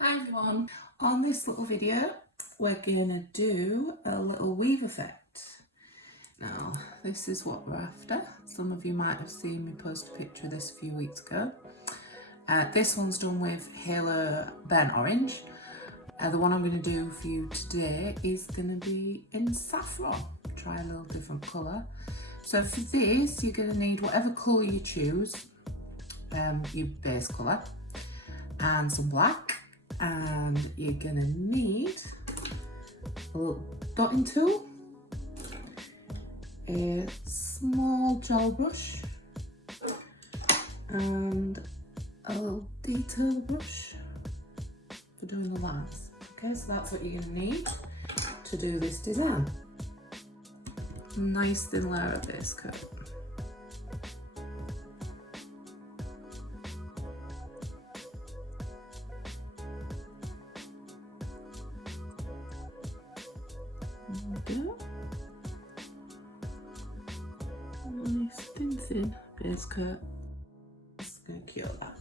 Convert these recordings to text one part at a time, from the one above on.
Hi everyone, on this little video we're gonna do a little weave effect. Now this is what we're after. Some of you might have seen me post a picture of this a few weeks ago. This one's done with Halo Burnt Orange. The one I'm going to do for you today is going to be in Saffron. Try a little different colour. So for this you're going to need whatever colour you choose, your base colour, and some black. And you're gonna need a little dotting tool, a small gel brush, and a little detail brush for doing the lines. Okay, so that's what you're gonna need to do this design. Nice thin layer of base coat. Nice thin base coat. Just going to cure that.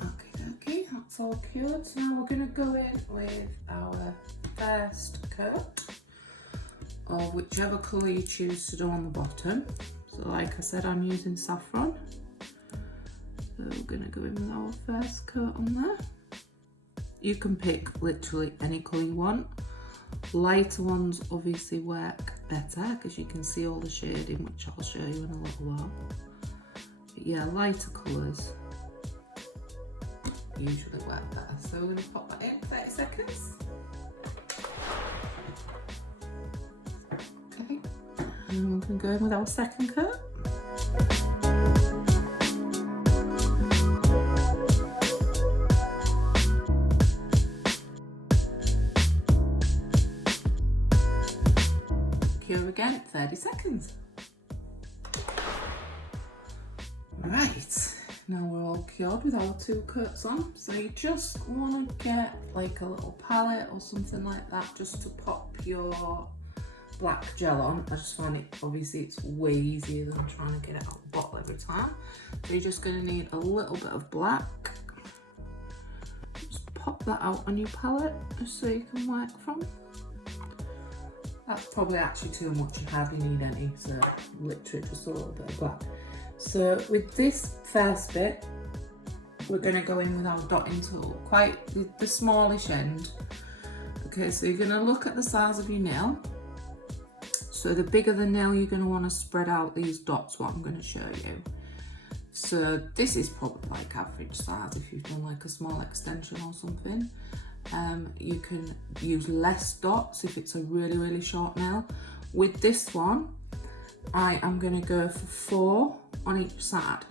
Okay, that's all cured. So now we're going to go in with our first coat of whichever colour you choose to do on the bottom. So like I said, I'm using Saffron. So we're going to go in with our first coat on there. You can pick literally any colour you want. Lighter ones obviously work better because you can see all the shading, which I'll show you in a little while. But yeah, lighter colours usually work better. So we're going to pop that in 30 seconds. Okay, and we're going to go in with our second coat. Cure again, 30 seconds. Right, now we're all cured with our two coats on. So you just want to get like a little palette or something like that just to pop your black gel on. I just find it, obviously it's way easier than trying to get it out of the bottle every time. So you're just going to need a little bit of black. Just pop that out on your palette just so you can work from. That's probably actually too much, you hardly need any, so literally just a little bit of black. So with this first bit, we're going to go in with our dotting tool, quite the smallish end. Okay, so you're going to look at the size of your nail. So the bigger the nail, you're going to want to spread out these dots, what I'm going to show you. So this is probably like average size if you've done like a small extension or something. You can use less dots if it's a really short nail. With this one, I am going to go for 4 on each side.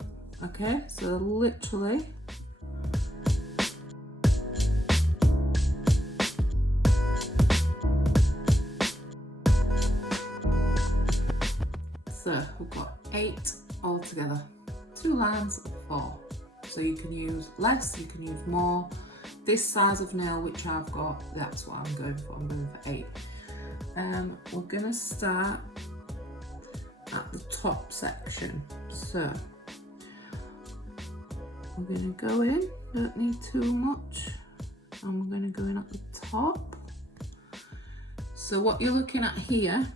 Okay, so literally so we've got 8 altogether, 2 lines of 4. So you can use less, you can use more. This size of nail which I've got, that's what I'm going for. I'm going for 8. We're going to start at the top section. So we're going to go in, don't need too much, and we're going to go in at the top. So what you're looking at here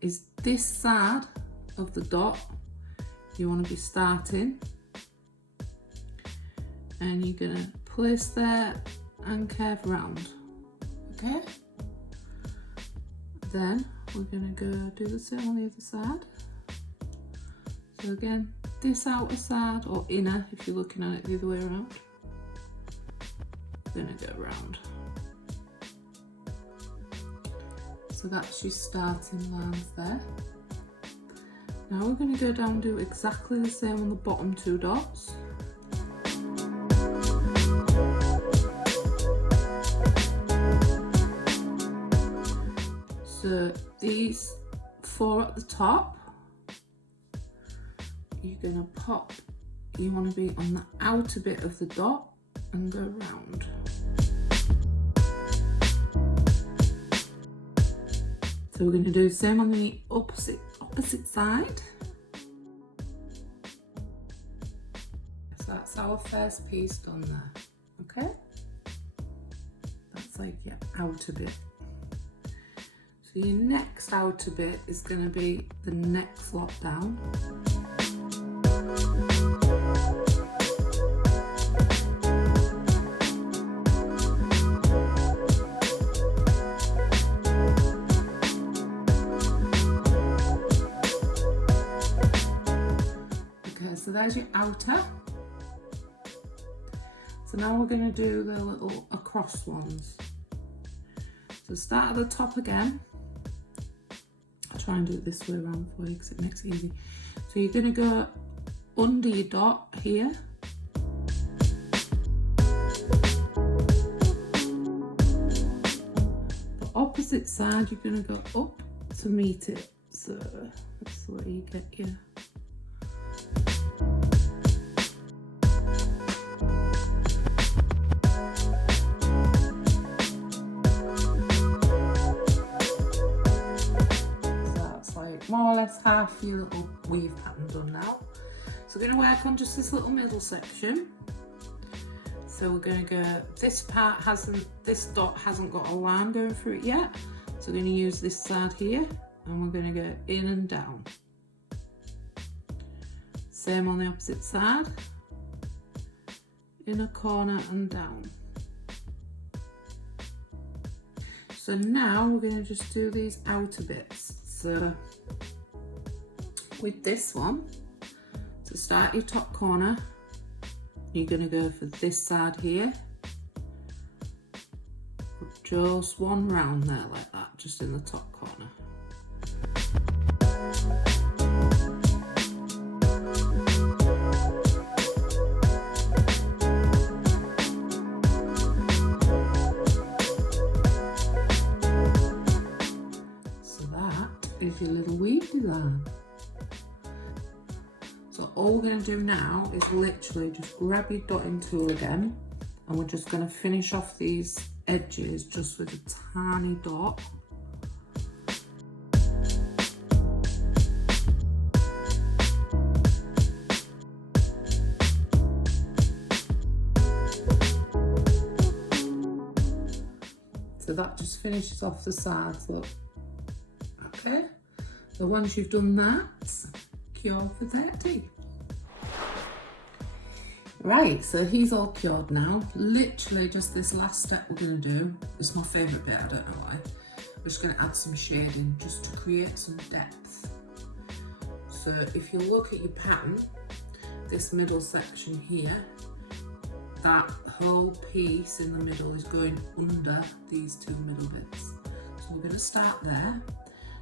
is this side of the dot you want to be starting, and you're going to place there and curve round. Okay, then we're going to go do the same on the other side. So again, this outer side, or inner if you're looking at it the other way around, we're going to go round. So that's your starting lines there. Now we're going to go down and do exactly the same on the bottom 2 dots. So these 4 at the top, you're going to pop, you want to be on the outer bit of the dot and go round. So we're going to do the same on the opposite side. that's our first piece done there, okay? That's like your outer bit. So your next outer bit is going to be the next lot down. Okay, so there's your outer. So now we're going to do the little across ones. So start at the top again. I'll try and do it this way around for you because it makes it easy. So you're going to go under your dot here. The opposite side you're going to go up to meet it. So that's where you get your more or less half your little weave pattern done now. So we're going to work on just this little middle section. So we're going to go, this dot hasn't got a line going through it yet. So we're going to use this side here and we're going to go in and down. Same on the opposite side. In a corner and down. So now we're going to just do these outer bits. So with this one, to start your top corner, you're going to go for this side here. Just one round there like that, just in the top corner. Is your little weave design. So all we're going to do now is literally just grab your dotting tool again and we're just going to finish off these edges just with a tiny dot. So that just finishes off the sides, look. Okay, so once you've done that, cure for 30. Right, so he's all cured now. Literally just this last step we're going to do. It's my favourite bit, I don't know why. We're just going to add some shading just to create some depth. So if you look at your pattern, this middle section here, that whole piece in the middle is going under these two middle bits. So we're going to start there.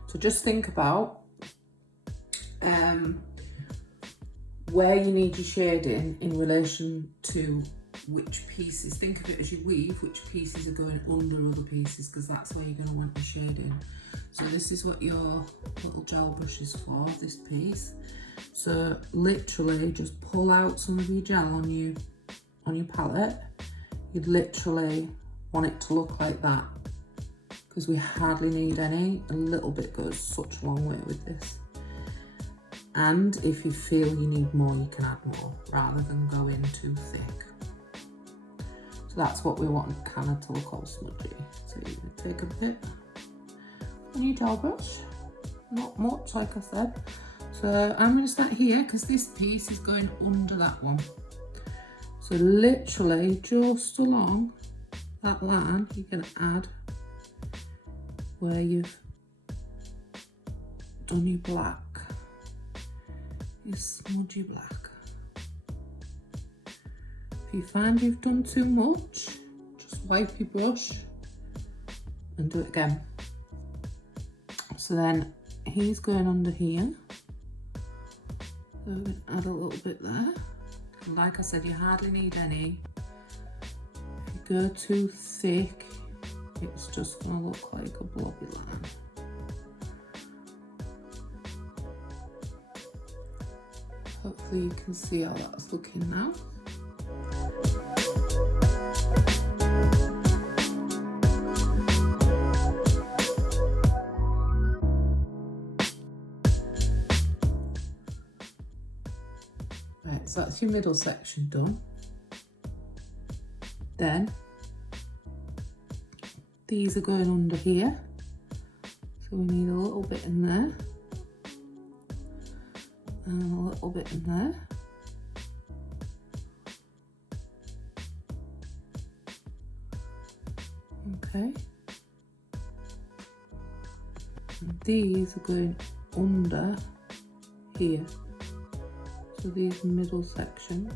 So just think about where you need your shading in relation to which pieces. Think of it as you weave, which pieces are going under other pieces, because that's where you're going to want your shading. So this is what your little gel brush is for, this piece. So literally just pull out some of your gel on your palette. You'd literally want it to look like that, because we hardly need any. A little bit goes such a long way with this. And if you feel you need more, you can add more rather than go in too thick. So that's what we want kind of to look all smudgy. So you take a bit on your gel brush, not much like I said. So I'm going to start here because this piece is going under that one. So literally just along that line, you're going to add where you've done your black, your smudgy black. If you find you've done too much, just wipe your brush and do it again. So then he's going under here. So we're going to add a little bit there. And like I said, you hardly need any. If you go too thick, it's just going to look like a blobby line. Hopefully you can see how that's looking now. Right, so that's your middle section done. Then these are going under here, so we need a little bit in there and a little bit in there. Okay, and these are going under here, so these middle sections.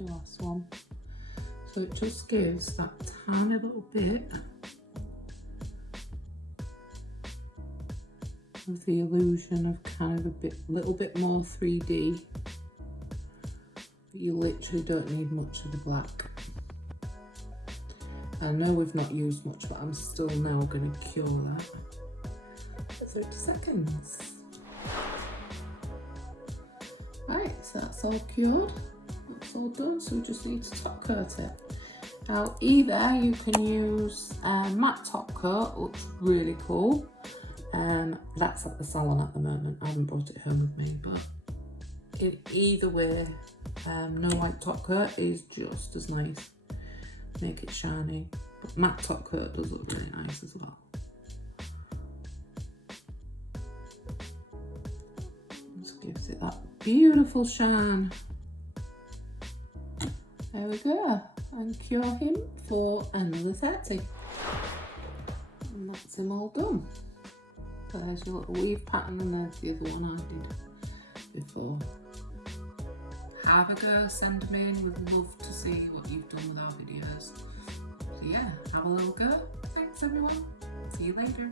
Last one, so it just gives that tiny little bit of the illusion of kind of little bit more 3D, but you literally don't need much of the black. I know we've not used much, but I'm still now going to cure that for 30 seconds. Right, so that's all cured. That's all done, so we just need to top coat it. Now either you can use matte top coat, looks really cool. That's at the salon at the moment, I haven't brought it home with me, but in either way, no white top coat is just as nice. Make it shiny, but matte top coat does look really nice as well. Just gives it that beautiful shine. There we go, and cure him for another 30. And that's him all done. So there's your little weave pattern, and there's the other one I did before. Have a go, send them in, we'd love to see what you've done with our videos. So yeah, have a little go. Thanks everyone, see you later.